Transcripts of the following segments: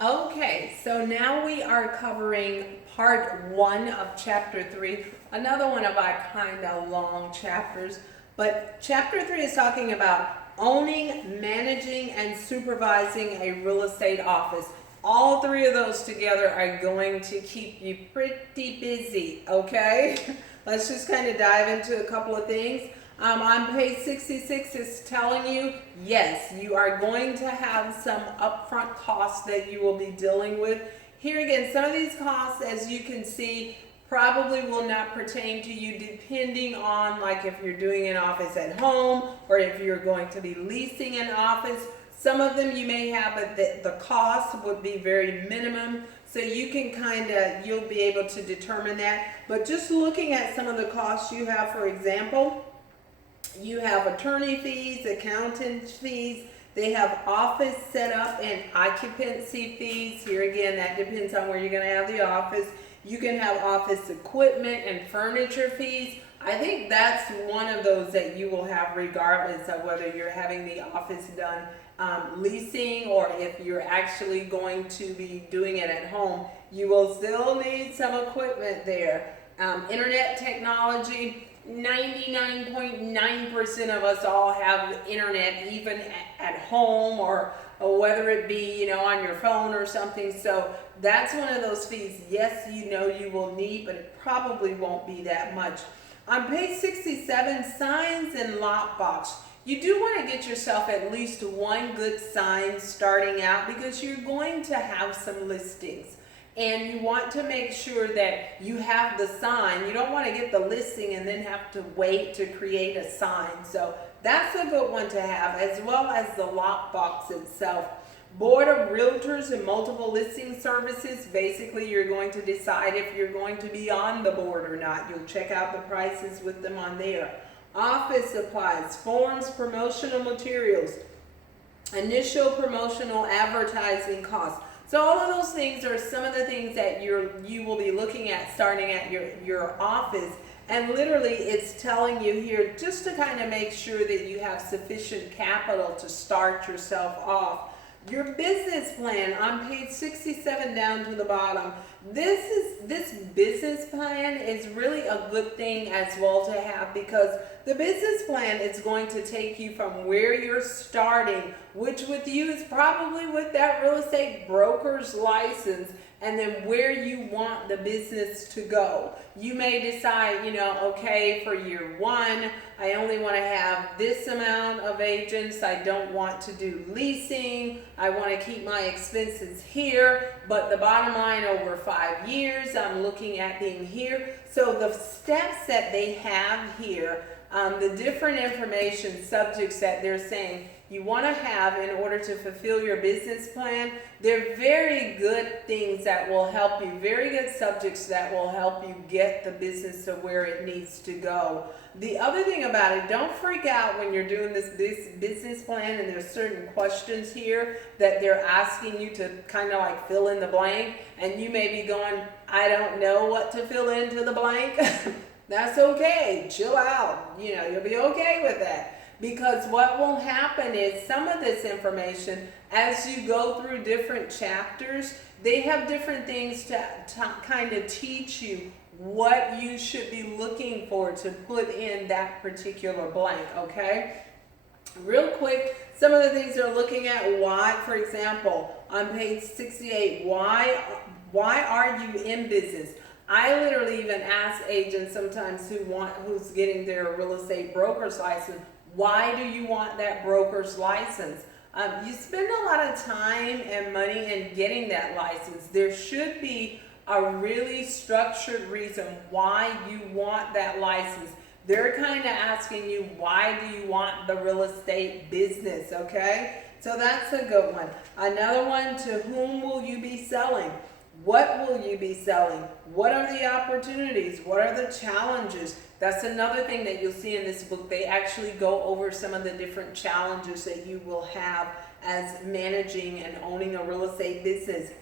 Okay, so now we are covering part one of chapter three, another one of our kind of long chapters. But chapter three is talking about owning, managing, and supervising a real estate office. All three of those together are going to keep you pretty busy, okay? Let's just kind of dive into a couple of things. On page 66 is telling you, yes, you are going to have some upfront costs that you will be dealing with. Here again, some of these costs, as you can see, probably will not pertain to you depending on like if you're doing an office at home or if you're going to be leasing an office. Some of them you may have, but the cost would be very minimum. So you can you'll be able to determine that. But just looking at some of the costs you have, for example, you have attorney fees, accountant fees. They have office setup and occupancy fees. Here again, that depends on where you're going to have the office. You can have office equipment and furniture fees. I think that's one of those that you will have regardless of whether you're having the office done leasing or if you're actually going to be doing it at home. You will still need some equipment there. Internet technology. 99.9% of us all have internet, even at home or whether it be, on your phone or something. So that's one of those fees, yes, you will need, but it probably won't be that much. On page 67, signs and lockbox. You do want to get yourself at least one good sign starting out because you're going to have some listings. And you want to make sure that you have the sign. You don't want to get the listing and then have to wait to create a sign. So that's a good one to have, as well as the lockbox itself. Board of Realtors and Multiple Listing Services. Basically, you're going to decide if you're going to be on the board or not. You'll check out the prices with them on there. Office supplies, forms, promotional materials, initial promotional advertising costs. So all of those things are some of the things that you will be looking at starting at your office. And literally it's telling you here just to kind of make sure that you have sufficient capital to start yourself off. Your business plan on page 67 down to the bottom. This business plan is really a good thing as well to have because the business plan is going to take you from where you're starting, which with you is probably with that real estate broker's license, and then where you want the business to go. You may decide, okay, for year one, I only want to have this amount of agents. I don't want to do leasing. I want to keep my expenses here, but the bottom line over 5 years, I'm looking at being here. So the steps that they have here, the different information subjects that they're saying you want to have in order to fulfill your business plan, they're very good things that will help you, very good subjects that will help you get the business to where it needs to go. The other thing about it, don't freak out when you're doing this business plan and there's certain questions here that they're asking you to kind of like fill in the blank, and you may be going, I don't know what to fill into the blank. That's okay. Chill out. You'll be okay with that. Because what will happen is some of this information, as you go through different chapters, they have different things to kind of teach you what you should be looking for to put in that particular blank, okay? Real quick, some of the things they're looking at, why, for example, on page 68, why are you in business? I literally even ask agents sometimes who's getting their real estate broker's license, why do you want that broker's license? You spend a lot of time and money in getting that license. There should be a really structured reason why you want that license. They're kind of asking you, why do you want the real estate business, okay? So that's a good one. Another one, to whom will you be selling? What will you be selling? What are the opportunities? What are the challenges? That's another thing that you'll see in this book. They actually go over some of the different challenges that you will have as managing and owning a real estate business.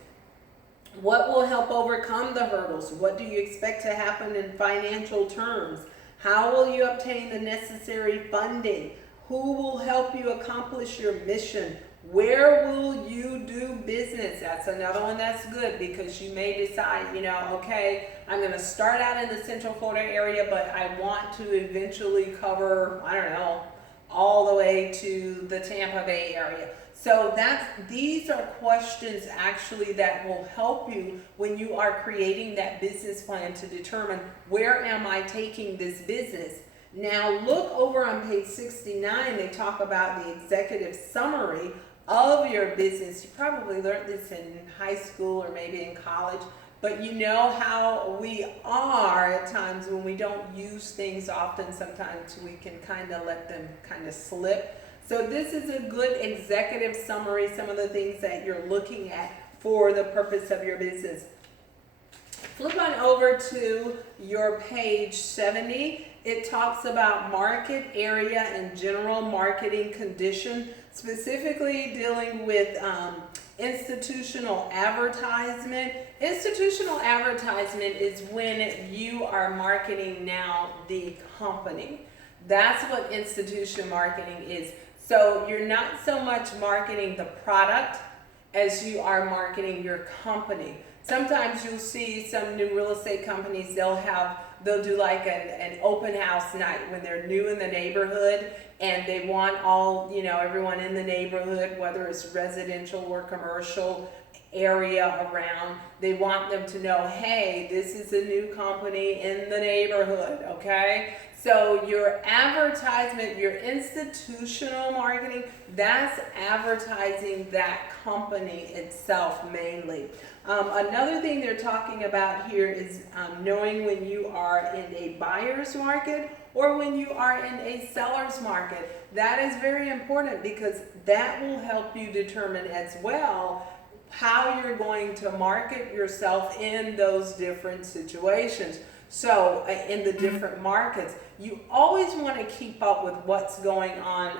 What will help overcome the hurdles? What do you expect to happen in financial terms? How will you obtain the necessary funding? Who will help you accomplish your mission? Where will you do business? That's another one that's good, because you may decide, okay, I'm going to start out in the Central Florida area, but I want to eventually cover, I don't know, all the way to the Tampa Bay area. So these are questions actually that will help you when you are creating that business plan to determine, where am I taking this business? Now look over on page 69, they talk about the executive summary of your business. You probably learned this in high school or maybe in college, but you know how we are at times when we don't use things often. Sometimes we can kind of let them kind of slip. So this is a good executive summary, some of the things that you're looking at for the purpose of your business. Flip on over to your page 70. It talks about market area and general marketing condition, specifically dealing with institutional advertisement. Institutional advertisement is when you are marketing now the company. That's what institutional marketing is. So you're not so much marketing the product as you are marketing your company. Sometimes you'll see some new real estate companies, they'll do like an open house night when they're new in the neighborhood, and they want all, everyone in the neighborhood, whether it's residential or commercial area around, they want them to know, hey, this is a new company in the neighborhood, okay? So your advertisement, your institutional marketing, that's advertising that company itself mainly. Another thing they're talking about here is knowing when you are in a buyer's market or when you are in a seller's market. That is very important, because that will help you determine as well how you're going to market yourself in those different situations. So in the different markets, you always want to keep up with what's going on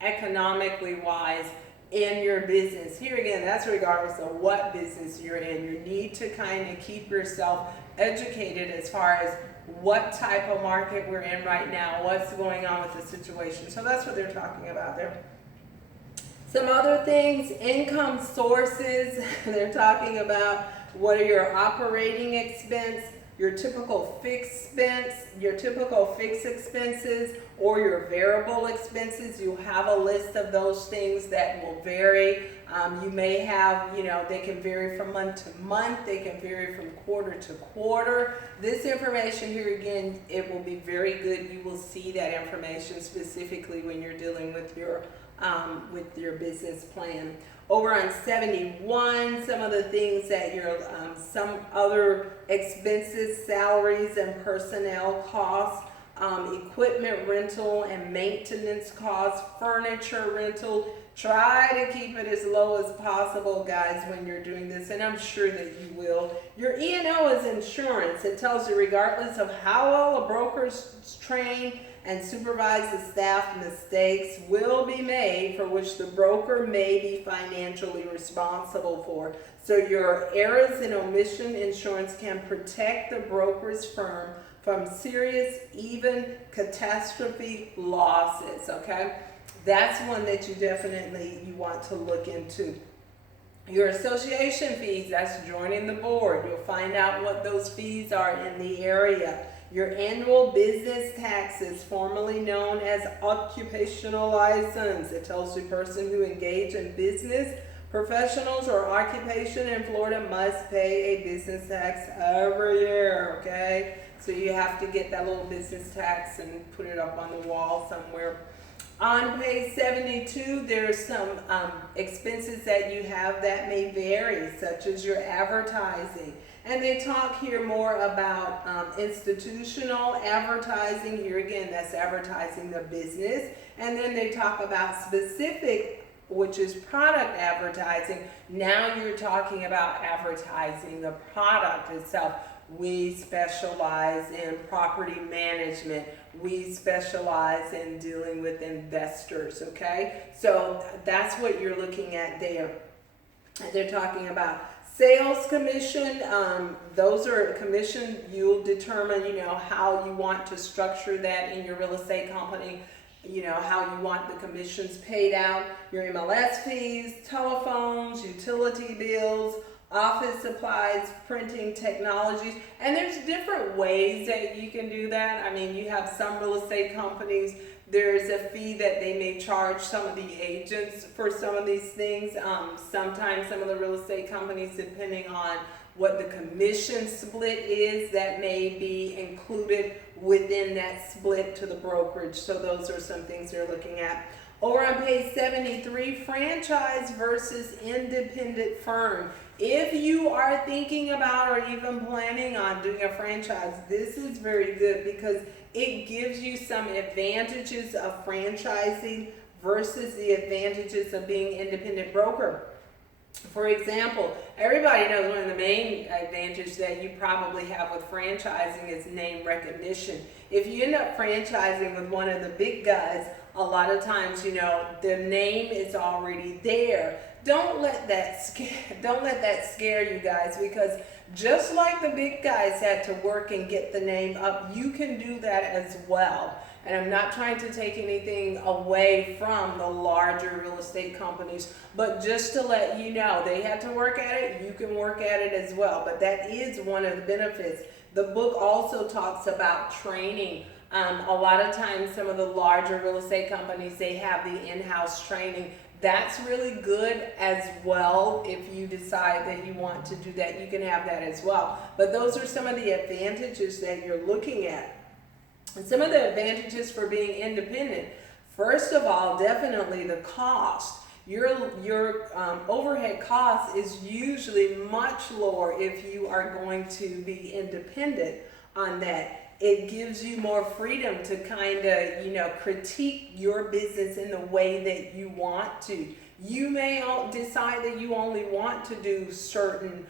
economically wise in your business. Here again, that's regardless of what business you're in. You need to kind of keep yourself educated as far as what type of market we're in right now, what's going on with the situation. So that's what they're talking about there. Some other things, income sources. They're talking about what are your operating expense, your typical fixed expenses, or your variable expenses. You have a list of those things that will vary. You may have, they can vary from month to month. They can vary from quarter to quarter. This information here, again, it will be very good. You will see that information specifically when you're dealing with your business plan. Over on 71, some of the things that some other expenses, salaries and personnel costs, equipment rental and maintenance costs, furniture rental. Try to keep it as low as possible, guys, when you're doing this, and I'm sure that you will. Your E&O is insurance. It tells you regardless of how well a broker's trained and supervise the staff, mistakes will be made for which the broker may be financially responsible for. So your errors and omission insurance can protect the broker's firm from serious, even catastrophe losses, okay? That's one that you want to look into. Your association fees, that's joining the board. You'll find out what those fees are in the area. Your annual business taxes, formerly known as occupational license. It tells the person who engage in business, professionals, or occupation in Florida must pay a business tax every year, okay? So you have to get that little business tax and put it up on the wall somewhere. On page 72, there's some expenses that you have that may vary, such as your advertising. And they talk here more about institutional advertising. Here again, that's advertising the business. And then they talk about specific, which is product advertising. Now you're talking about advertising the product itself. We specialize in property management. We specialize in dealing with investors, okay? So that's what you're looking at there. They're talking about sales commission. Those are commission. You'll determine, how you want to structure that in your real estate company. you know, how you want the commissions paid out, your MLS fees, telephones, utility bills, office supplies, printing technologies, and there's different ways that you can do that. I mean, you have some real estate companies, there's a fee that they may charge some of the agents for some of these things. Sometimes some of the real estate companies, depending on what the commission split is, that may be included within that split to the brokerage. So those are some things they're looking at. Over on page 73, franchise versus independent firm. If you are thinking about or even planning on doing a franchise, this is very good because it gives you some advantages of franchising versus the advantages of being independent broker. For example, everybody knows one of the main advantages that you probably have with franchising is name recognition. If you end up franchising with one of the big guys, a lot of times, you know, the name is already there. Don't let that scare you guys, because just like the big guys had to work and get the name up, you can do that as well. And I'm not trying to take anything away from the larger real estate companies, but just to let you know, they had to work at it, you can work at it as well. But that is one of the benefits. The book also talks about training. A lot of times some of the larger real estate companies, they have the in-house training. That's really good as well. If you decide that you want to do that, you can have that as well. But those are some of the advantages that you're looking at. And some of the advantages for being independent, first of all, definitely the cost. Your overhead cost is usually much lower if you are going to be independent on that. It gives you more freedom to kind of, you know, critique your business in the way that you want to. You may decide that you only want to do certain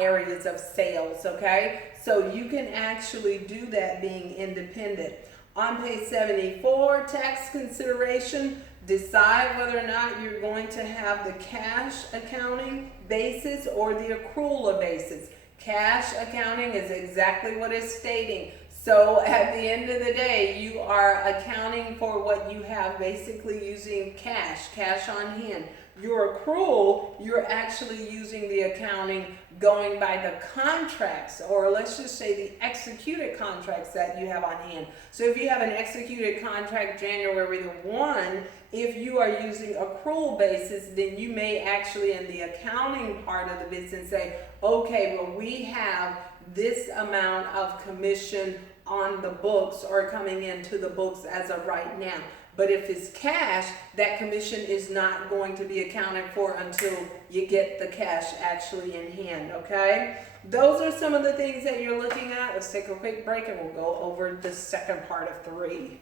areas of sales, okay? So you can actually do that being independent. On page 74, tax consideration, decide whether or not you're going to have the cash accounting basis or the accrual basis. Cash accounting is exactly what it's stating. So at the end of the day, you are accounting for what you have, basically using cash on hand. Your accrual, you're actually using the accounting going by the contracts, or let's just say the executed contracts that you have on hand. So if you have an executed contract January the 1, if you are using accrual basis, then you may actually in the accounting part of the business say, okay, well, we have this amount of commission on the books or coming into the books as of right now. But if it's cash, that commission is not going to be accounted for until you get the cash actually in hand, okay? Those are some of the things that you're looking at. Let's take a quick break and we'll go over the second part of 3.